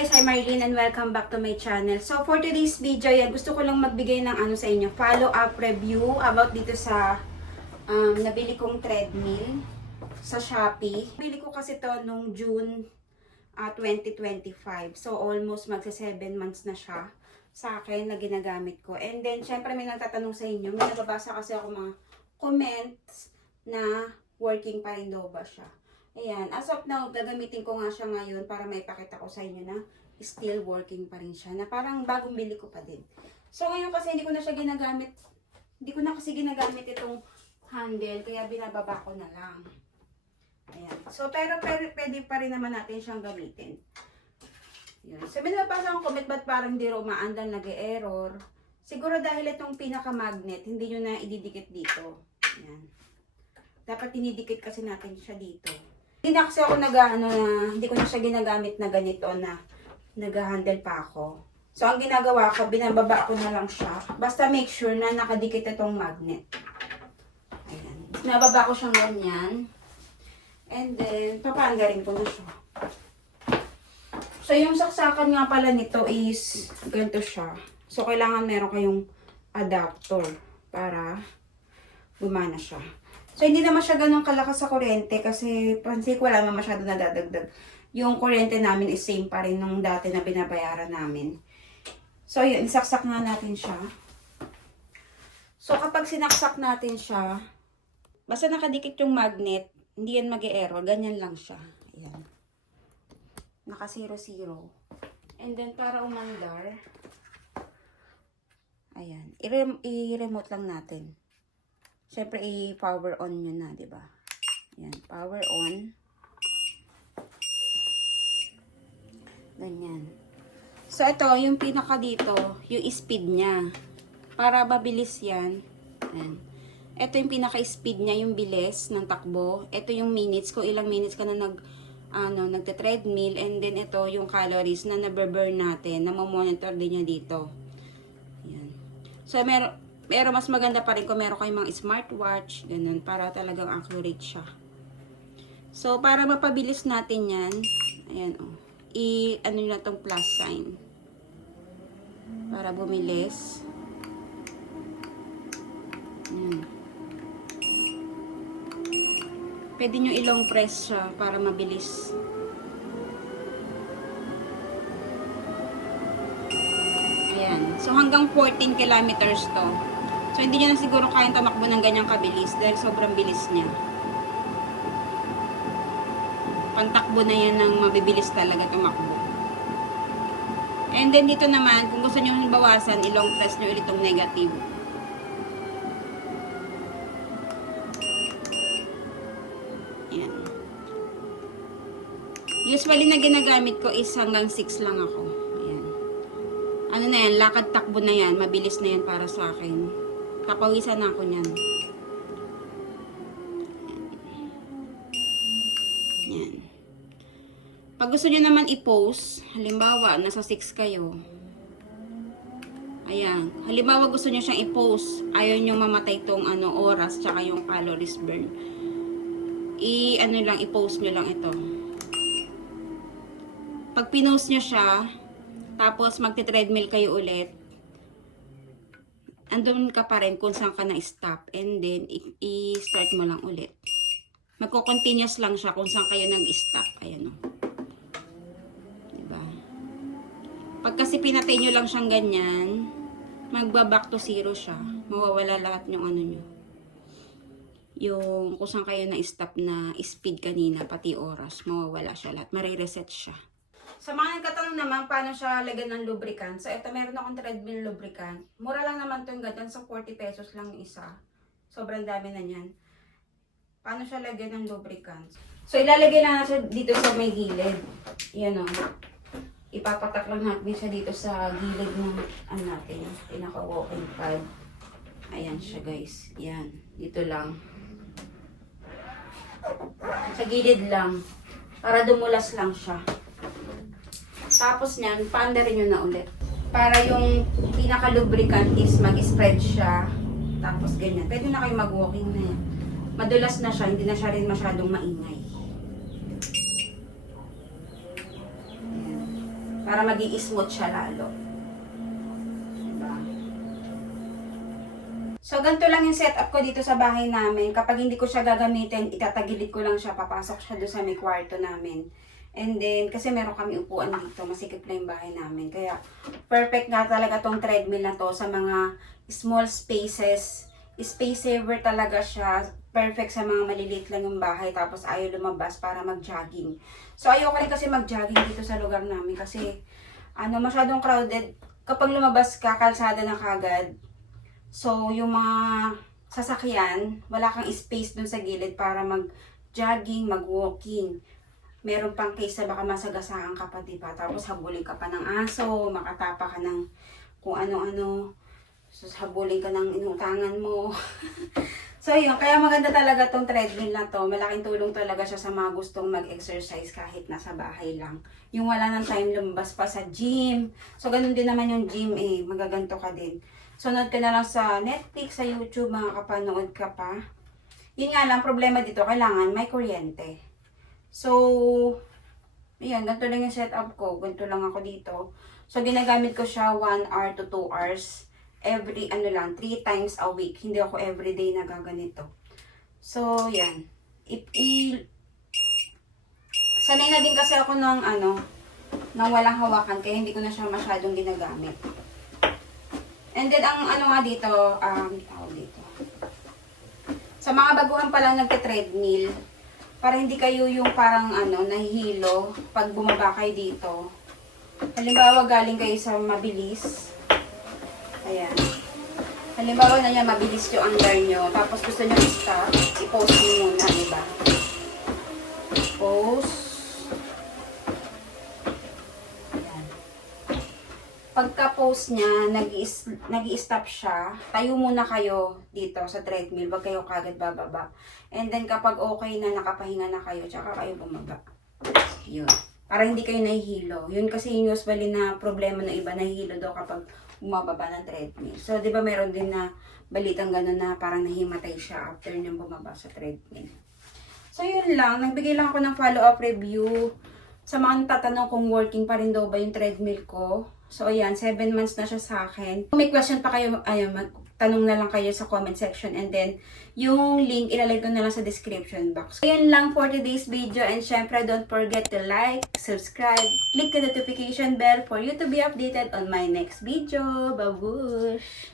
guys, I'm Marlene and welcome back to my channel. So for today's video, yan, gusto ko lang magbigay ng ano sa inyo, follow-up review about dito sa nabili kong treadmill sa Shopee. Nabili ko kasi to nung June 2025. So almost magsa 7 months na siya sa akin na ginagamit ko. And then syempre may nagtatanong sa inyo, may nababasa kasi ako mga comments na working pa rin daw ba siya. Ayan, as of now, gagamitin ko nga siya ngayon para maipakita ko sa inyo na still working pa rin siya. Na parang bagong bili ko pa din. So ngayon kasi hindi ko na siya ginagamit. Hindi ko na kasi ginagamit itong handle. Kaya binababa ko na lang. Ayan. So pero pwede pa rin naman natin siyang gamitin. Ayan. So binabasa akong comment ba't parang di raw maandal nag-e-error. Siguro dahil itong pinaka-magnet, hindi nyo na ididikit dito. Ayan. Dapat dinidikit kasi natin siya dito. Hindi na kasi ako hindi ko na siya ginagamit na ganito na nag-handle pa ako. So, ang ginagawa ko, binababa ko na lang siya. Basta make sure na nakadikit itong magnet. Ayan. Nababa ko siyang ganyan. And then, papaandarin ko na siya. So, yung saksakan nga pala nito is ganito siya. So, kailangan meron kayong adapter para gumana siya. So, hindi naman siya ganun kalakas sa kuryente kasi pansin ko wala naman masyado nadadagdag. Yung kuryente namin is same pa rin nung dati na binabayaran namin. So, yun, isaksak na natin siya. So, kapag sinaksak natin siya, basta nakadikit yung magnet, hindi yan mag-e-error. Ganyan lang siya. Ayan. Naka 0-0. And then, para umandar, ayan. I-remote lang natin. Siyempre, i-power on nyo na, di ba? Ayan, power on. Ganyan. So, ito, yung pinaka dito, yung speed niya. Para mabilis yan. Ayan. Ito yung pinaka-speed niya, yung bilis ng takbo. Ito yung minutes, kung ilang minutes ka na nagte-treadmill. And then, ito yung calories na nabe-burn natin, na mamonitor din niya dito. Ayan. So, pero mas maganda pa rin kung meron kayong mga smartwatch, ganun, para talagang accurate siya. So, para mapabilis natin yan, ayan o, ano na tong plus sign. Para bumilis. Ayan. Pwede nyo ilong press siya para mabilis. Ayan. So, hanggang 14 kilometers to. So, hindi nyo na siguro kayang tamakbo ng ganyang kabilis dahil sobrang bilis niya. Pantakbo na yan ng mabibilis talaga tumakbo. And then, dito naman, kung gusto nyo bawasan, ilong press nyo ulit itong negative. Ayan. Usually na ginagamit ko is hanggang 6 lang ako. Ayan. Ano na yan, lakad takbo na yan, mabilis na yan para sa akin. Kapawisan na ako niyan. Yan. Pag gusto nyo naman i-post, halimbawa, nasa 6 kayo. Ayan. Halimbawa, gusto nyo siyang i-post. Ayaw nyo mamatay tong oras, tsaka yung calories burn. I-post nyo lang ito. Pag pinost nyo siya, tapos magti-treadmill kayo ulit, andun ka pa rin kung saan ka na-stop. And then, i-start mo lang ulit. Magko-continuous lang siya kung saan kayo nag-stop. Ayan o. Diba? Pag kasi pinatay nyo lang siyang ganyan, magba-back to 0 siya. Mawawala lahat yung nyo. Yung kung saan kayo na-stop na speed kanina, pati oras, mawawala siya lahat. Marireset siya. Sa mga nagkatanong naman, paano siya lagyan ng lubricant? So, ito, meron akong treadmill lubricant. Mura lang naman ito yung ganyan. So, 40 pesos lang yung isa. Sobrang dami na yan. Paano siya lagyan ng lubricant? So, ilalagay lang natin dito sa may gilid. Yan o. Ipapatak lang natin siya dito sa gilid ng natin. Pinaka-walking pad. Ayan siya, guys. Yan. Dito lang. Sa gilid lang. Para dumulas lang siya. Tapos niyan, paandarin nyo na ulit. Para yung pinaka-lubricant is mag-spread siya. Tapos ganyan. Pwede na kayo mag-walking na yan. Madulas na siya, hindi na siya rin masyadong maingay. Para maging smooth siya lalo. Diba? So, ganito lang yung setup ko dito sa bahay namin. Kapag hindi ko siya gagamitin, itatagilid ko lang siya, papasok siya doon sa may kwarto namin. And then, kasi meron kami upuan dito, masikip na yung bahay namin. Kaya, perfect nga talaga tong treadmill na to sa mga small spaces. Space saver talaga siya. Perfect sa mga maliliit lang yung bahay, tapos ayaw lumabas para mag-jogging. So, ayoko rin kasi mag-jogging dito sa lugar namin kasi, masyadong crowded. Kapag lumabas ka, kalsada na kagad. So, yung mga sasakyan, wala kang space dun sa gilid para mag-jogging, mag-walking. Meron pang case na baka masagasaan ka pa, diba? Tapos habulin ka pa ng aso, makatapa ka ng kung ano-ano. So, habulin ka ng inutangan mo. So, yun. Kaya maganda talaga tong treadmill na to. Malaking tulong talaga siya sa mga gustong mag-exercise kahit nasa bahay lang. Yung wala nang time lumabas pa sa gym. So, ganun din naman yung gym eh. Magaganto ka din. Sunod ka na lang sa Netflix, sa YouTube, mga kapanood ka pa. Yun nga lang, problema dito, kailangan may kuryente. So, ayan, ganito lang yung setup ko. Ganito lang ako dito. So, ginagamit ko siya 1 hour to 2 hours. Every, 3 times a week. Hindi ako everyday nagaganito. So, yan. Sanay na din kasi ako ng, ng walang hawakan. Kaya hindi ko na siya masyadong ginagamit. And then, ang nga dito, tawag dito. Sa mga baguhan pa lang nagte-treadmill, para hindi kayo yung parang nahihilo pag bumaba kayo dito. Halimbawa galing kayo sa mabilis. Ayan. Halimbawa na niya mabilis yung under nyo. Tapos gusto nyo i-stop. I-pause nyo muna, diba? Pause. Ayan. Pagka-pause niya, nag-i-stop siya. Tayo muna kayo dito sa treadmill. Huwag kayo kagad bababa. And then, kapag okay na, nakapahinga na kayo, tsaka kayo bumaba. Yun. Para hindi kayo nahihilo. Yun kasi yung usually na problema ng iba, nahihilo daw kapag bumababa ng treadmill. So, di ba meron din na balitang gano'n na parang nahimatay siya after niyang bumaba sa treadmill. So, yun lang. Nagbigay lang ako ng follow-up review. Sa mga natatanong kung working pa rin daw ba yung treadmill ko. So, ayan, 7 months na siya sa akin. Kung may question pa kayo, ayun, tanong na lang kayo sa comment section, and then yung link ilalagay ko na lang sa description box. So, yan lang for today's video, and syempre don't forget to like, subscribe, click the notification bell for you to be updated on my next video. Babush!